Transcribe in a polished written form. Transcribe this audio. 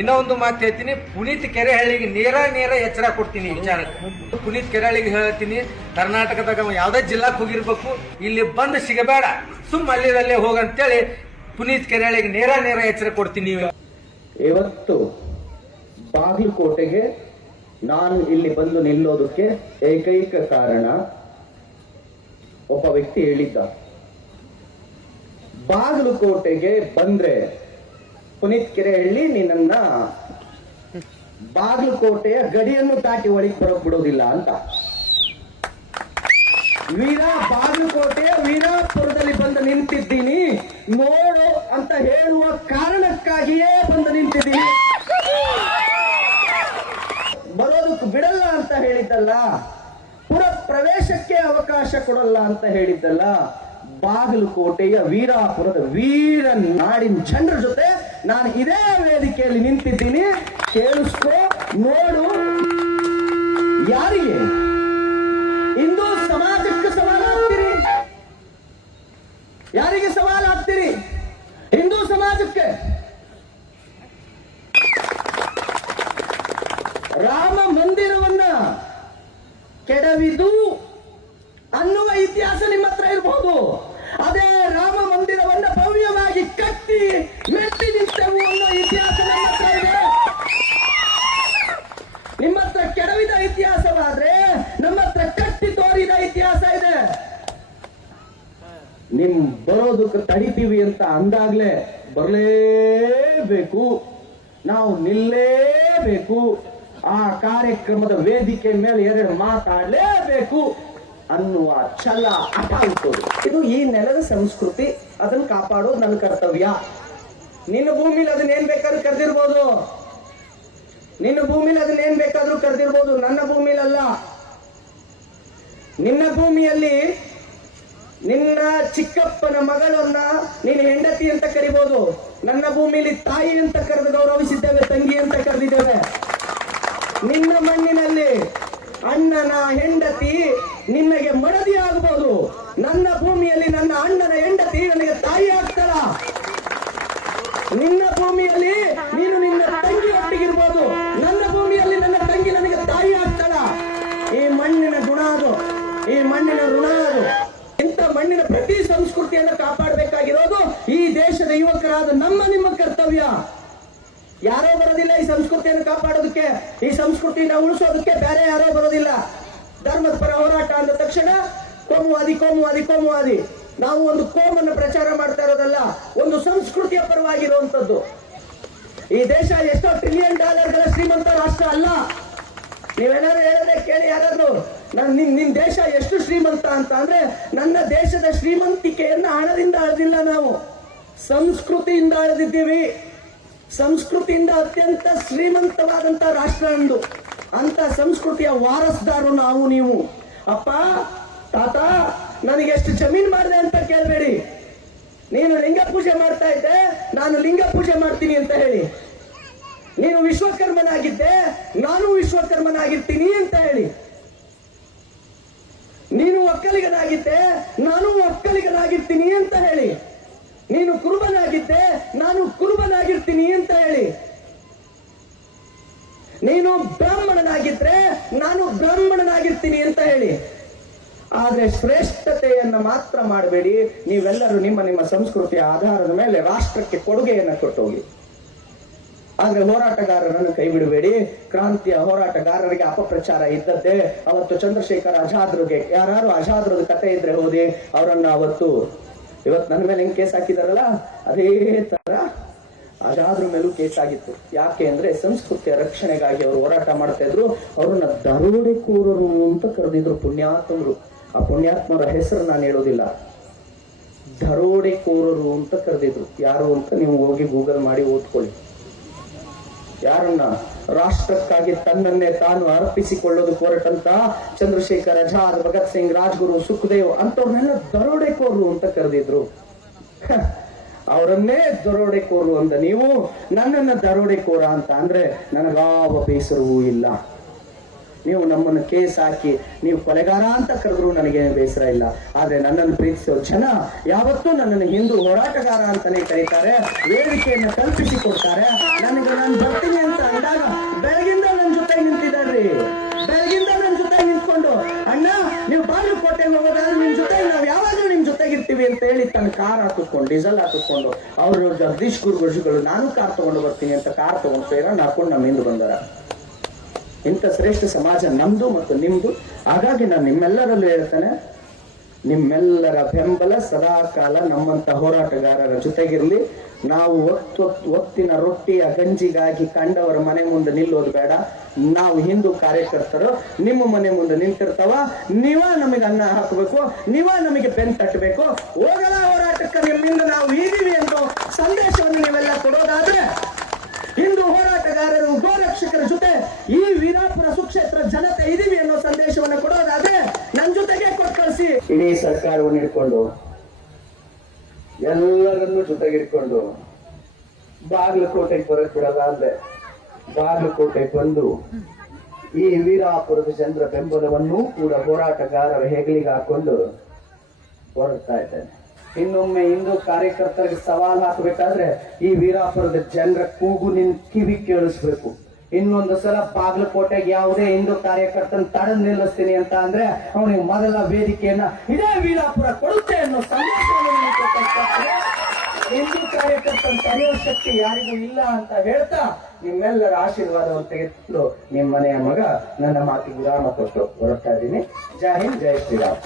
ಇನ್ನೂ ಒಂದು ಮಾತು ಹೇಳ್ತೀನಿ, ಪುನೀತ್ ಕೆರೆಹಳ್ಳಿಗೆ ನೇರ ಎಚ್ಚರ ಕೊಡ್ತೀನಿ ವಿಚಾರಕ್ಕೆ. ಪುನೀತ್ ಕೆರೆಹಳ್ಳಿಗೆ ಹೇಳ್ತೀನಿ, ಕರ್ನಾಟಕದಾಗ ಯಾವ್ದೇ ಜಿಲ್ಲಾಕ್ ಹೋಗಿರ್ಬೇಕು, ಇಲ್ಲಿ ಬಂದು ಸಿಗಬೇಡ, ಸುಮ್ಮ ಅಲ್ಲೇ ಹೋಗಂತೇಳಿ ಪುನೀತ್ ಕೆರೆಹಳ್ಳಿಗೆ ನೇರ ಎಚ್ಚರ ಕೊಡ್ತೀನಿ. ಇವತ್ತು ಬಾಗಲಕೋಟೆಗೆ ನಾನು ಇಲ್ಲಿ ಬಂದು ನಿಲ್ಲೋದಕ್ಕೆ ಏಕೈಕ ಕಾರಣ, ಒಬ್ಬ ವ್ಯಕ್ತಿ ಹೇಳಿದ್ದ, ಬಾಗಲಕೋಟೆಗೆ ಬಂದ್ರೆ ಪುನೀತ್ ಕೆರೆಹಳ್ಳಿ ನಿನ್ನನ್ನ ಬಾಗಲಕೋಟೆಯ ಗಡಿಯನ್ನು ದಾಟಿ ಒಳಗೆ ಬರೋಕ್ ಬಿಡೋದಿಲ್ಲ ಅಂತ. ಬಾಗಲಕೋಟೆಯ ವೀರಾಪುರದಲ್ಲಿ ಬಂದು ನಿಂತಿದ್ದೀನಿ ನೋಡು ಅಂತ ಹೇಳುವ ಕಾರಣಕ್ಕಾಗಿಯೇ ಬಂದು ನಿಂತಿದ್ದೀನಿ. ಬರೋದಕ್ಕೆ ಬಿಡಲ್ಲ ಅಂತ ಹೇಳಿದ್ದಲ್ಲ, ಪುರ ಪ್ರವೇಶಕ್ಕೆ ಅವಕಾಶ ಕೊಡಲ್ಲ ಅಂತ ಹೇಳಿದ್ದಲ್ಲ. ಬಾಗಲಕೋಟೆಯ ವೀರಾಪುರದ ವೀರ ನಾಡಿನ ಜನರ ಜೊತೆ ನಾನು ಇದೇ ವೇದಿಕೆಯಲ್ಲಿ ನಿಂತಿದ್ದೀನಿ. ಕೇಳಿಸ್ಕೋ, ನೋಡು. ಯಾರಿಗೆ? ಹಿಂದೂ ಸಮಾಜಕ್ಕೆ ಸವಾಲಾಗ್ತೀರಿ. ಯಾರಿಗೆ ಸವಾಲಾಗ್ತೀರಿ? ಹಿಂದೂ ಸಮಾಜಕ್ಕೆ. ರಾಮ ಮಂದಿರವನ್ನ ಕೆಡವಿದು ಅನ್ನುವ ಇತಿಹಾಸ ನಿಮ್ಮ ಹತ್ರ ಇರಬಹುದು. ಅದೇ ರಾಮ ಮಂದಿರವನ್ನ ಭವ್ಯವಾಗಿ ಕಟ್ಟಿ ಮೆಟ್ಟಿ ನಿಂತೆವು ಅನ್ನೋ ಇತಿಹಾಸ ನಮ್ಮ ಹತ್ರ ಇದೆ. ನಿಮ್ಮ ಹತ್ರ ಕೆಡವಿದ ಇತಿಹಾಸವಾದ್ರೆ ನಮ್ಮ ಹತ್ರ ಕಟ್ಟಿ ತೋರಿದ ಇತಿಹಾಸ ಇದೆ. ನಿಮ್ ಬರೋದಕ್ಕೆ ತಡಿತೀವಿ ಅಂತ ಅಂದಾಗ್ಲೇ ಬರಲೇಬೇಕು, ನಾವು ನಿಲ್ಲೇಬೇಕು, ಆ ಕಾರ್ಯಕ್ರಮದ ವೇದಿಕೆ ಮೇಲೆ ಎರಡು ಮಾತಾಡಲೇಬೇಕು ಅನ್ನುವ ಛಲ ಹಠ ಇರ್ತದೆ. ಇದು ಈ ನೆಲದ ಸಂಸ್ಕೃತಿ, ಅದನ್ನ ಕಾಪಾಡೋದು ನನ್ನ ಕರ್ತವ್ಯ. ನಿನ್ನ ಭೂಮಿಲಿ ಅದನ್ನೇನ್ ಬೇಕಾದ್ರೂ ಕರೆದಿರ್ಬೋದು, ನಿನ್ನ ಭೂಮಿಲಿ ಅದನ್ನೇನ್ ಬೇಕಾದ್ರೂ ಕರೆದಿರ್ಬೋದು, ನನ್ನ ಭೂಮಿಲಲ್ಲ. ನಿನ್ನ ಭೂಮಿಯಲ್ಲಿ ನಿನ್ನ ಚಿಕ್ಕಪ್ಪನ ಮಗಳನ್ನ ನೀನು ಹೆಂಡತಿ ಅಂತ ಕರಿಬಹುದು. ನನ್ನ ಭೂಮಿಲಿ ತಾಯಿ ಅಂತ ಕರೆದು ಗೌರವಿಸಿದ್ದೇವೆ, ತಂಗಿ ಅಂತ ಕರೆದಿದ್ದೇವೆ. ನಿನ್ನ ಮಣ್ಣಿನಲ್ಲಿ ಅಣ್ಣನ ಹೆಂಡತಿ ನಿನ್ನಗೆ ಮಡದಿ ಆಗಬಹುದು. ನನ್ನ ಭೂಮಿಯಲ್ಲಿ ನನ್ನ ಅಣ್ಣನ ಹೆಂಡತಿ ನನಗೆ ತಾಯಿ ಆಗ್ತಾಳ. ನಿನ್ನ ಭೂಮಿಯಲ್ಲಿ ನೀನು ನಿನ್ನ ತಂಗಿ ಒಟ್ಟಿಗಿರ್ಬೋದು, ನನ್ನ ಭೂಮಿಯಲ್ಲಿ ನನ್ನ ತಂಗಿ ನನಗೆ ತಾಯಿ ಆಗ್ತಾಳ. ಈ ಮಣ್ಣಿನ ಗುಣ ಅದು, ಈ ಮಣ್ಣಿನ ಋಣ ಅದು. ಇಂಥ ಮಣ್ಣಿನ ಪ್ರತಿ ಸಂಸ್ಕೃತಿಯನ್ನು ಕಾಪಾಡಬೇಕಾಗಿರೋದು ಈ ದೇಶದ ಯುವಕರಾದ ನಿಮ್ಮ ಕರ್ತವ್ಯ. ಯಾರೋ ಬರೋದಿಲ್ಲ ಈ ಸಂಸ್ಕೃತಿಯನ್ನು ಕಾಪಾಡೋದಕ್ಕೆ, ಈ ಸಂಸ್ಕೃತಿನ ಉಳಿಸೋದಕ್ಕೆ ಬೇರೆ ಯಾರೋ ಬರೋದಿಲ್ಲ. ಧರ್ಮದ ಪರ ಹೋರಾಟ ಅಂದ ತಕ್ಷಣ ಕೋಮುವಾದಿ. ನಾವು ಒಂದು ಕೋಮನ್ನು ಪ್ರಚಾರ ಮಾಡ್ತಾ ಇರೋದಲ್ಲ, ಒಂದು ಸಂಸ್ಕೃತಿಯ ಪರವಾಗಿರುವಂತದ್ದು. ಈ ದೇಶ ಎಷ್ಟೋ $1 ಟ್ರಿಲಿಯನ್ ಶ್ರೀಮಂತ ರಾಷ್ಟ್ರ ಅಲ್ಲ. ನೀವೇನಾದ್ರು ಹೇಳಿದ್ರೆ ಕೇಳಿ ಯಾರಾದ್ರು, ನಿಮ್ ದೇಶ ಎಷ್ಟು ಶ್ರೀಮಂತ ಅಂತ ಅಂದ್ರೆ, ನನ್ನ ದೇಶದ ಶ್ರೀಮಂತಿಕೆಯನ್ನ ಹಣದಿಂದ ಅಳೆದಿಲ್ಲ, ನಾವು ಸಂಸ್ಕೃತಿಯಿಂದ ಅಳೆದಿದ್ದೀವಿ. ಸಂಸ್ಕೃತಿಯಿಂದ ಅತ್ಯಂತ ಶ್ರೀಮಂತವಾದಂತ ರಾಷ್ಟ್ರ ಅಂದು, ಅಂತ ಸಂಸ್ಕೃತಿಯ ವಾರಸ್ದಾರು ನಾವು ನೀವು. ಅಪ್ಪ ತಾತ ನನಗೆ ಎಷ್ಟು ಜಮೀನು ಮಾಡಿದೆ ಅಂತ ಕೇಳಬೇಡಿ. ನೀನು ಲಿಂಗ ಪೂಜೆ ಮಾಡ್ತಾ ಇದ್ದೆ, ನಾನು ಲಿಂಗ ಪೂಜೆ ಮಾಡ್ತೀನಿ ಅಂತ ಹೇಳಿ. ನೀನು ವಿಶ್ವಕರ್ಮನಾಗಿದ್ದೆ, ನಾನು ವಿಶ್ವಕರ್ಮನಾಗಿರ್ತೀನಿ ಅಂತ ಹೇಳಿ. ನೀನು ಒಕ್ಕಲಿಗನಾಗಿದ್ದೆ, ನಾನು ಒಕ್ಕಲಿಗನಾಗಿರ್ತೀನಿ ಅಂತ ಹೇಳಿ. ನೀನು ಕುರುಬನಾಗಿದ್ದೆ, ನಾನು ಕುರುಬನಾಗಿರ್ತೀನಿ ಅಂತ ಹೇಳಿ. ನೀನು ಬ್ರಾಹ್ಮಣನಾಗಿದ್ರೆ ನಾನು ಬ್ರಾಹ್ಮಣನಾಗಿರ್ತೀನಿ ಅಂತ ಹೇಳಿ. ಆದ್ರೆ ಶ್ರೇಷ್ಠತೆಯನ್ನ ಮಾತ್ರ ಮಾಡಬೇಡಿ. ನೀವೆಲ್ಲರೂ ನಿಮ್ಮ ಸಂಸ್ಕೃತಿಯ ಆಧಾರದ ಮೇಲೆ ರಾಷ್ಟ್ರಕ್ಕೆ ಕೊಡುಗೆಯನ್ನ ಕೊಟ್ಟೋಗಿ. ಆದ್ರೆ ಹೋರಾಟಗಾರರನ್ನು ಕೈ ಬಿಡಬೇಡಿ. ಕ್ರಾಂತಿಯ ಹೋರಾಟಗಾರರಿಗೆ ಅಪಪ್ರಚಾರ ಇದ್ದದ್ದೇ. ಅವತ್ತು ಚಂದ್ರಶೇಖರ್ ಆಜಾದ್ರಿಗೆ, ಯಾರು ಆಜಾದ್ರದ ಕತೆ ಇದ್ರೆ ಓದಿ, ಅವರನ್ನ ಅವತ್ತು ಇವತ್ತು ನನ್ನ ಮೇಲೆ ಹೆಂಗ್ ಕೇಸ್ ಹಾಕಿದಾರಲ್ಲ, ಅದೇ ತರ ಆಜಾದ್ರ ಮೇಲೂ ಕೇಸ್ ಆಗಿತ್ತು. ಯಾಕೆ ಅಂದ್ರೆ ಸಂಸ್ಕೃತಿಯ ರಕ್ಷಣೆಗಾಗಿ ಅವರು ಹೋರಾಟ ಮಾಡ್ತಾ ಇದ್ರು. ಅವ್ರನ್ನ ದರೋಡೆಕೋರರು ಅಂತ ಕರೆದಿದ್ರು ಪುಣ್ಯಾತ್ಮರು. ಆ ಪುಣ್ಯಾತ್ಮರ ಹೆಸರು ನಾನು ಹೇಳೋದಿಲ್ಲ, ದರೋಡೆಕೋರರು ಅಂತ ಕರೆದಿದ್ರು. ಯಾರು ಅಂತ ನೀವು ಹೋಗಿ ಗೂಗಲ್ ಮಾಡಿ ಓದ್ಕೊಳ್ಳಿ. ಯಾರನ್ನ? ರಾಷ್ಟ್ರಕ್ಕಾಗಿ ತನ್ನನ್ನೇ ತಾನು ಅರ್ಪಿಸಿಕೊಳ್ಳೋದು ಹೊರಟಂತ ಚಂದ್ರಶೇಖರ್ ಆಜಾದ್, ಭಗತ್ ಸಿಂಗ್, ರಾಜ್ಗುರು, ಸುಖದೇವ್ ಅಂತವ್ರನ್ನೆಲ್ಲ ದರೋಡೆಕೋರರು ಅಂತ ಕರೆದಿದ್ರು. ಅವರನ್ನೇ ದರೋಡೆಕೋರರು ಅಂದ ನೀವು ನನ್ನನ್ನ ದರೋಡೆಕೋರ ಅಂತ ಅಂದ್ರೆ ನನಗಾವ ಬೇಸರವೂ ಇಲ್ಲ. ನೀವು ನಮ್ಮನ್ನು ಕೇಸ್ ಹಾಕಿ ನೀವು ಕೊಲೆಗಾರ ಅಂತ ಕರೆದ್ರು ನನಗೇನು ಬೇಸರ ಇಲ್ಲ. ಆದ್ರೆ ನನ್ನನ್ನು ಪ್ರೀತಿಸೋ ಜನ ಯಾವತ್ತೂ ನನ್ನನ್ನು ಹಿಂದೂ ಹೋರಾಟಗಾರ ಅಂತಾನೆ ಕರೀತಾರೆ, ವೇದಿಕೆಯನ್ನು ಕಲ್ಪಿಸಿ ಕೊಡ್ತಾರೆ. ನನಗೆ ನಾನು ಬರ್ತೀನಿ ಅಂತ ಅಂದಾಗ ಬೆಳಗಿಂದ ನನ್ನ ಜೊತೆ ನಿಂತಿದ್ದಾರ್ರಿ, ಬೆಳಗಿಂದ ನನ್ನ ಜೊತೆ ನಿಂತ್ಕೊಂಡು ಅಣ್ಣ ನೀವು ಬಾಗಲಕೋಟೆಗೆ ಹೋಗೋದಾದ್ರೆ ನಿಮ್ ಜೊತೆ ನಾವು ಯಾವಾಗಲೂ ನಿಮ್ ಜೊತೆಗಿರ್ತೀವಿ ಅಂತ ಹೇಳಿ ತನ್ನ ಕಾರ್ ಹಾಕಿಸ್ಕೊಂಡು ಡೀಸೆಲ್ ಹಾಕಿಸ್ಕೊಂಡು ಅವರು ಜಗದೀಶ್ ಗುರುಗಳು ನಾನು ಕಾರ್ ತಗೊಂಡು ಬರ್ತೀನಿ ಅಂತ ಕಾರ್ ತಗೊಂಡು ಸೇರ ನಡ್ಕೊಂಡು ನಮ್ಮ ಹಿಂದೆ ಬಂದಾರ. ಇಂಥ ಶ್ರೇಷ್ಠ ಸಮಾಜ ನಮ್ದು ಮತ್ತು ನಿಮ್ದು. ಹಾಗಾಗಿ ನಾನು ನಿಮ್ಮೆಲ್ಲರಲ್ಲೂ ಹೇಳ್ತೇನೆ, ನಿಮ್ಮೆಲ್ಲರ ಬೆಂಬಲ ಸದಾ ಕಾಲ ನಮ್ಮಂತ ಹೋರಾಟಗಾರರ ಜೊತೆಗಿರ್ಲಿ. ನಾವು ಒತ್ತಿನ ರೊಟ್ಟಿಯ ಗಂಜಿಗಾಗಿ ಕಂಡವರ ಮನೆ ಮುಂದೆ ನಿಲ್ಲೋದು ಬೇಡ. ನಾವು ಹಿಂದೂ ಕಾರ್ಯಕರ್ತರು ನಿಮ್ಮ ಮನೆ ಮುಂದೆ ನಿಂತಿರ್ತಾವ, ನೀವ ನಮಗೆ ಅನ್ನ ಹಾಕಬೇಕು, ನೀವ ನಮಗೆ ಬೆನ್ ತಟ್ಟಬೇಕು. ಹೋಗಲ ಹೋರಾಟಕ್ಕೆ ನಿಮ್ಮಿಂದ ನಾವು ಇದೀವಿ ಎಂದು ಸಂದೇಶವನ್ನು ನೀವೆಲ್ಲ ಕೊಡೋದಾದ್ರೆ, ಹಿಂದೂ ಹೋರಾಟಗಾರರು ಗೋರಕ್ಷಕರ ಜೊತೆ ಈ ವೀರಾಪುರ ಸುಕ್ಷೇತ್ರ ಜನತೆ ಇದೀವಿ ಅನ್ನೋ ಸಂದೇಶವನ್ನು ಕೊಡೋದಾದ್ರೆ ನನ್ನ ಜೊತೆಗೆ ಕೊಟ್ಟು ಕಳಿಸಿ. ಇಡೀ ಸರ್ಕಾರವನ್ನು ಹಿಡ್ಕೊಂಡು ಎಲ್ಲರನ್ನು ಜೊತೆಗಿಟ್ಕೊಂಡು ಬಾಗಲಕೋಟೆಗೆ ಬರಕ್ ಬಿಡಲ್ಲ ಅಂದ್ರೆ ಬಾಗಲಕೋಟೆಗೆ ಬಂದು ಈ ವೀರಾಪುರದ ಜನರ ಬೆಂಬಲವನ್ನು ಕೂಡ ಹೋರಾಟಗಾರರ ಹೆಗಲಿಗೆ ಹಾಕೊಂಡು ಹೊರಡ್ತಾ ಇದ್ದೇನೆ. ಇನ್ನೊಮ್ಮೆ ಹಿಂದೂ ಕಾರ್ಯಕರ್ತರಿಗೆ ಸವಾಲ್ ಹಾಕಬೇಕಾದ್ರೆ ಈ ವೀರಾಪುರದ ಜನರ ಕೂಗು ನಿನ್ ಕಿವಿ ಕೇಳಿಸ್ಬೇಕು. ಇನ್ನೊಂದು ಸಲ ಬಾಗಲಕೋಟೆಗೆ ಯಾವುದೇ ಹಿಂದೂ ಕಾರ್ಯಕರ್ತನ ತಡೆದು ನಿಲ್ಲಿಸ್ತೀನಿ ಅಂತ ಅಂದ್ರೆ ಅವನಿಗೆ ಮೊದಲ ವೇದಿಕೆಯನ್ನ ಇದೇ ವೀರಾಪುರ ಕೊಡುತ್ತೆ ಅನ್ನೋ ಸಂದೇಶವನ್ನು ಹಿಂದೂ ಕಾರ್ಯಕರ್ತನ ತಡೆಯುವ ಶಕ್ತಿ ಯಾರಿಗೂ ಇಲ್ಲ ಅಂತ ಹೇಳ್ತಾ ನಿಮ್ಮೆಲ್ಲರ ಆಶೀರ್ವಾದವನ್ನು ತೆಗೆದುಕೊಂಡು ನಿಮ್ಮ ಮನೆಯ ಮಗ ನನ್ನ ಮಾತಿಗೆ ವಿರಾಮ ಕೊಟ್ಟು ಹೊರಡ್ತಾ ಇದ್ದೀನಿ. ಜೈ ಹಿಂದ್, ಜೈ ಶ್ರೀರಾಮ್.